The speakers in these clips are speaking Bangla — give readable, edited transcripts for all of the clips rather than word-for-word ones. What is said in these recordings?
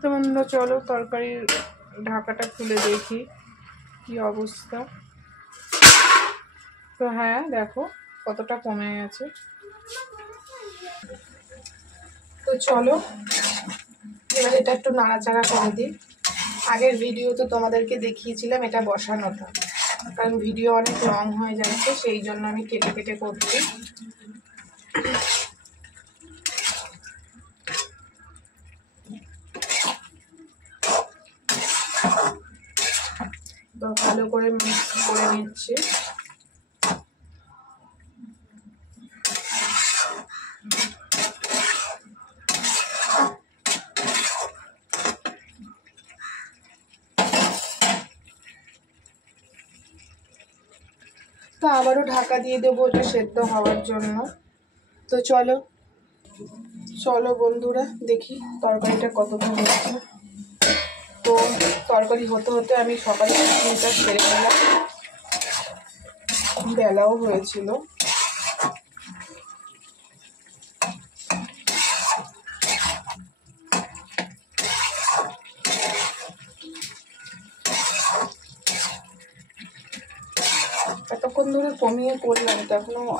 তো বন্ধুরা চলো তরকারির ঢাকাটা খুলে দেখি কি অবস্থা। তো হ্যাঁ দেখো কতটা কমে গেছে। তো চলো এবার এটা একটু নাড়াচাড়া করে দিই। আগের ভিডিও তো তোমাদেরকে দেখিয়েছিলাম এটা বসানোটা, কারণ ভিডিও অনেক লং হয়ে যাচ্ছে সেই জন্য আমি কেটে কেটে করছি। তো ভালো করে মিক্স করে নিচ্ছি। তো আবারও ঢাকা দিয়ে দেবো এটা সেদ্ধ হওয়ার জন্য। তো চলো চলো বন্ধুরা দেখি তরকারিটা কতটা হয়েছে। তো তরকারি হতে হতে আমি সকালে টিফিনটা সেরে নিলাম, বেলাও হয়েছিল। এতক্ষণ ধরে কমিয়ে করলাম তো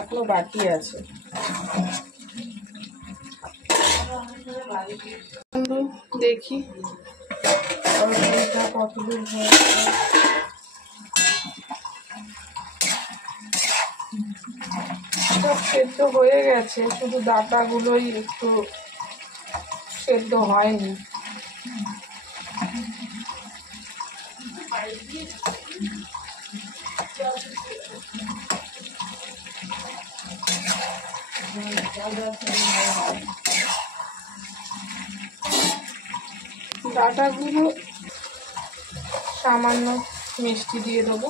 এখনো বাকি আছে। বন্ধু দেখি তরকারিটা কতদূর হয়েছে। সব সেদ্ধ হয়ে গেছে, শুধু ডাটাগুলোই একটু সেদ্ধ হয়নি। ডাটাগুলো সামান্য মিষ্টি দিয়ে দেবো,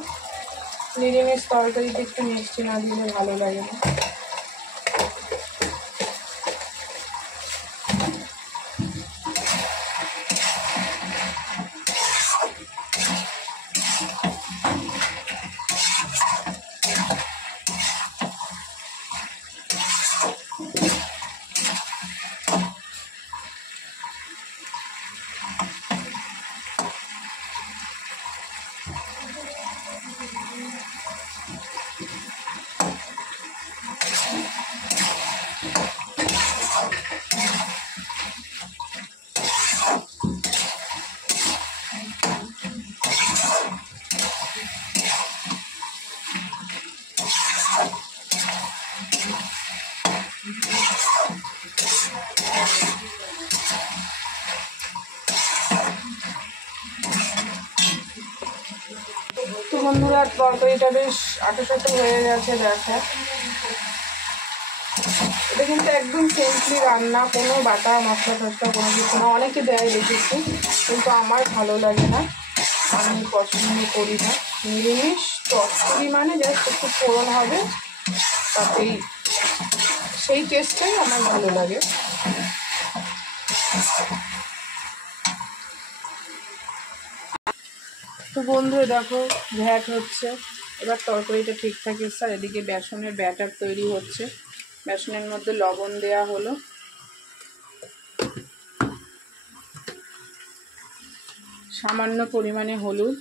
নিরামিষ তরকারিতে একটু মিষ্টি না দিলে ভালো লাগে না। তো বন্ধুরা তরকারিটা বেশ আটো হয়ে গেছে দেখো। এটা কিন্তু একদম সিম্পলি রান্না, কোনো বাটা মশলা টসলা কোনো কিছু না। অনেকে দেয় দেখেছি, কিন্তু আমার ভালো লাগে না, আমি পছন্দ করি না। নিরামিষ তরকারি মানে জাস্ট একটু ফোড়ন হবে, তাতেই সেই টেস্টটাই আমার ভালো লাগে। তো বন্ধুরা দেখো ঘ্যাট হচ্ছে, এবার তরকারিটা ঠিকঠাক এসছে। আর এদিকে বেসনের ব্যাটার তৈরি হচ্ছে, বেসনের মধ্যে লবণ দেয়া হলো, সামান্য পরিমাণে হলুদ,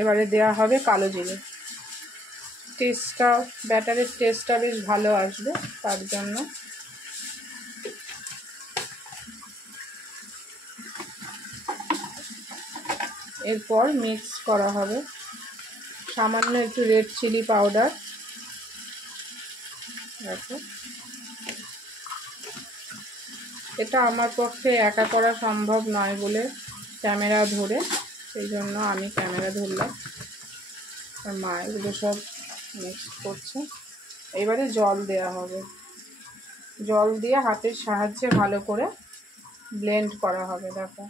এবারে দেয়া হবে কালো জিরে। টেস্টটা ব্যাটারের টেস্টটা বেশ ভালো আসবে তার জন্য। এরপর মিক্স করা হবে সামান্য একটু রেড চিলি পাউডার। দেখো এটা আমার পক্ষে একা করা সম্ভব নয় বলে ক্যামেরা ধরে, সেই জন্য আমি ক্যামেরা ধরলাম, আর মা এগুলো সব মিক্স করছে। এবারে জল দেয়া হবে, জল দিয়ে হাতের সাহায্যে ভালো করে ব্লেন্ড করা হবে। দেখো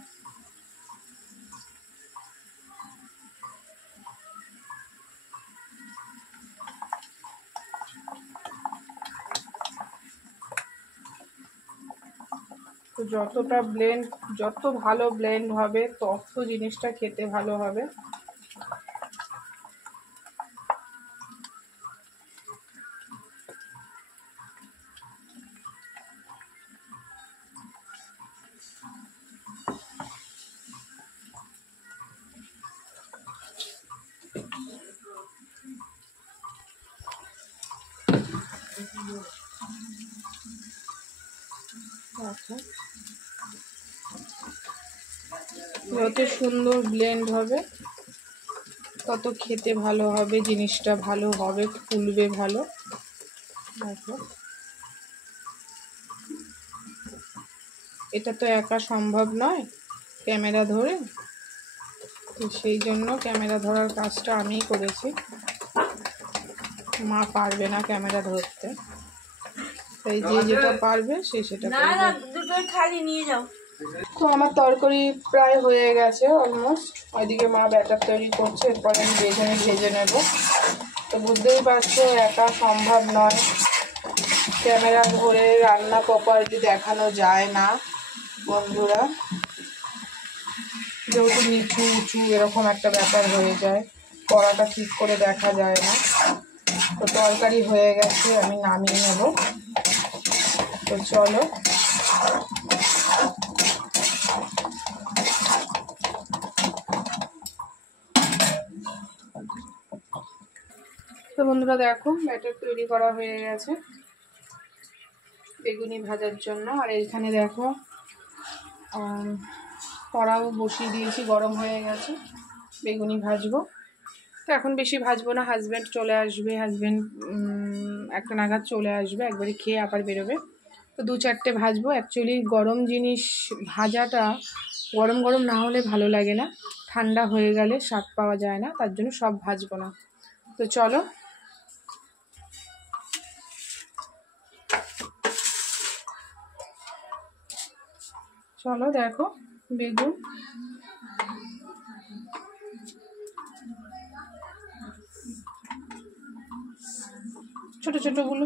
তো যত ভালো ব্লেন্ড হবে তত জিনিসটা খেতে ভালো হবে। যত সুন্দর ব্লেন্ড হবে তত খেতে ভালো হবে, জিনিসটা ভালো হবে, ফুলবে ভালো। দেখো এটা তো একা সম্ভব নয় ক্যামেরা ধরে, তো সেই জন্য ক্যামেরা ধরার কাজটা আমিই করেছি। মা পারবে না ক্যামেরা ধরতে, তাই যে যেটা পারবে সে সেটা করবে। দুটো থালি নিয়ে যাও। তো আমার তরকারি প্রায় হয়ে গেছে অলমোস্ট। ওইদিকে মা ব্যাটার তৈরি করছে, এরপরে আমি ভেজে নেব। তো বুঝতেই পারছো একা সম্ভব নয়, ক্যামেরা ধরে রান্না প্রপারলি দেখানো যায় না বন্ধুরা, যেহেতু নিচু উঁচু এরকম একটা ব্যাপার হয়ে যায়, কড়াটা ঠিক করে দেখা যায় না। তো তরকারি হয়ে গেছে, আমি নামিয়ে নেব। তো চলো তো বন্ধুরা দেখো ব্যাটার তৈরি করা হয়ে গেছে বেগুনি ভাজার জন্য। আর এইখানে দেখো কড়াও বসিয়ে দিয়েছি, গরম হয়ে গেছে, বেগুনি ভাজবো। তো এখন বেশি ভাজবো না, হাজব্যান্ড চলে আসবে, হাজব্যান্ড 1টা নাগাদ চলে আসবে, একবারে খেয়ে আবার বেরোবে। তো 2-4টে ভাজবো। অ্যাকচুয়ালি গরম জিনিস ভাজাটা গরম গরম না হলে ভালো লাগে না, ঠান্ডা হয়ে গেলে স্বাদ পাওয়া যায় না, তার জন্য সব ভাজবো না। তো চলো চলো দেখো বেগুন ছোট ছোটগুলো,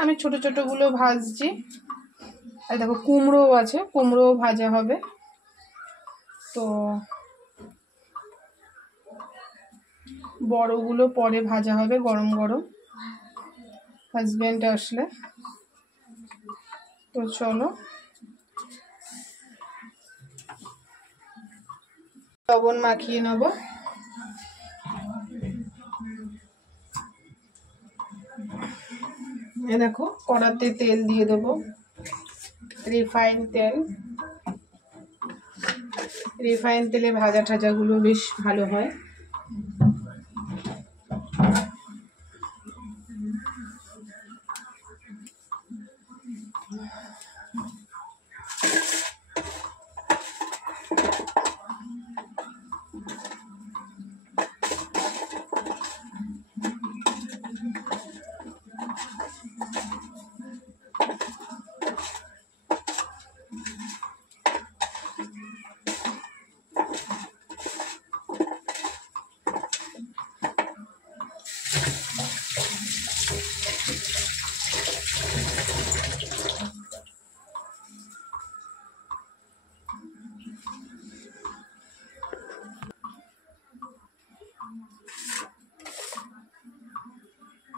আমি ছোট ছোটগুলো ভাজছি। আর দেখো কুমড়োও আছে, কুমড়োও ভাজা হবে। তো বড়গুলো পরে ভাজা হবে গরম গরম, হাজব্যান্ড আসলে। তো চলো লবণ মাখিয়ে নেব। এ দেখো কড়াতে তেল দিয়ে দেবো, রিফাইন তেল। রিফাইন তেলে ভাজা ঠাজাগুলো বেশ ভালো হয়।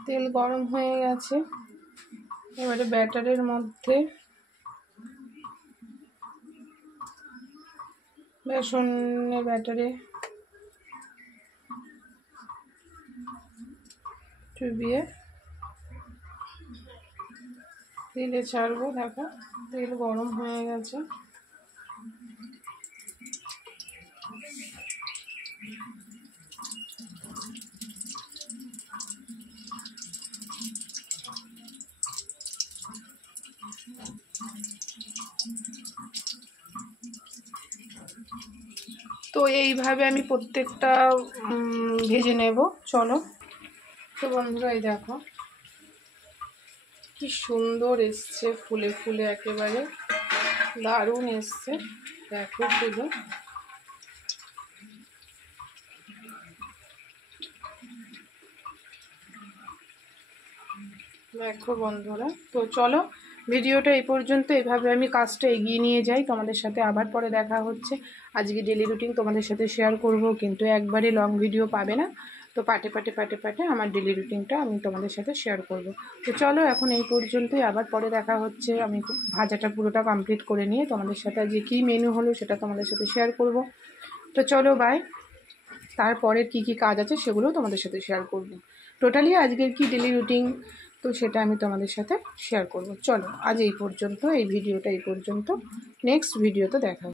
তেল গরম হয়ে গেছে, এবারে ব্যাটারের মধ্যে বেসনের ব্যাটারে চুবিয়ে তেলে ছাড়বো। দেখো তেল গরম হয়ে গেছে, তো এইভাবে আমি প্রত্যেকটা ভেজে নেব। চলো তো বন্ধুরা এই দেখো কি সুন্দর এসছে, ফুলে ফুলে একেবারে দারুণ এসছে। দেখো শুধু দেখো বন্ধুরা, তো চলো ভিডিওটা এই পর্যন্ত। এভাবে আমি কাজটা এগিয়ে নিয়ে যাই, তোমাদের সাথে আবার পরে দেখা হচ্ছে। আজকে ডেলি রুটিন তোমাদের সাথে শেয়ার করব, কিন্তু একবারে লং ভিডিও পাবে না। তো পাটে পাটে আমার ডেলি রুটিনটা আমি তোমাদের সাথে শেয়ার করব। তো চলো এখন এই পর্যন্তই, আবার পরে দেখা হচ্ছে। আমি ভাজাটা পুরোটা কমপ্লিট করে নিয়ে তোমাদের সাথে আজকে কী মেনু হলো সেটা তোমাদের সাথে শেয়ার করব। তো চলো বাই। তারপরে কি কি কাজ আছে সেগুলোও তোমাদের সাথে শেয়ার করব। টোটালি আজকের কি ডেলি রুটিন, তো সেটা আমি তোমাদের সাথে শেয়ার করব। চলো আজ এই পর্যন্ত, এই ভিডিওটা এই পর্যন্ত। নেক্সট ভিডিওতে দেখা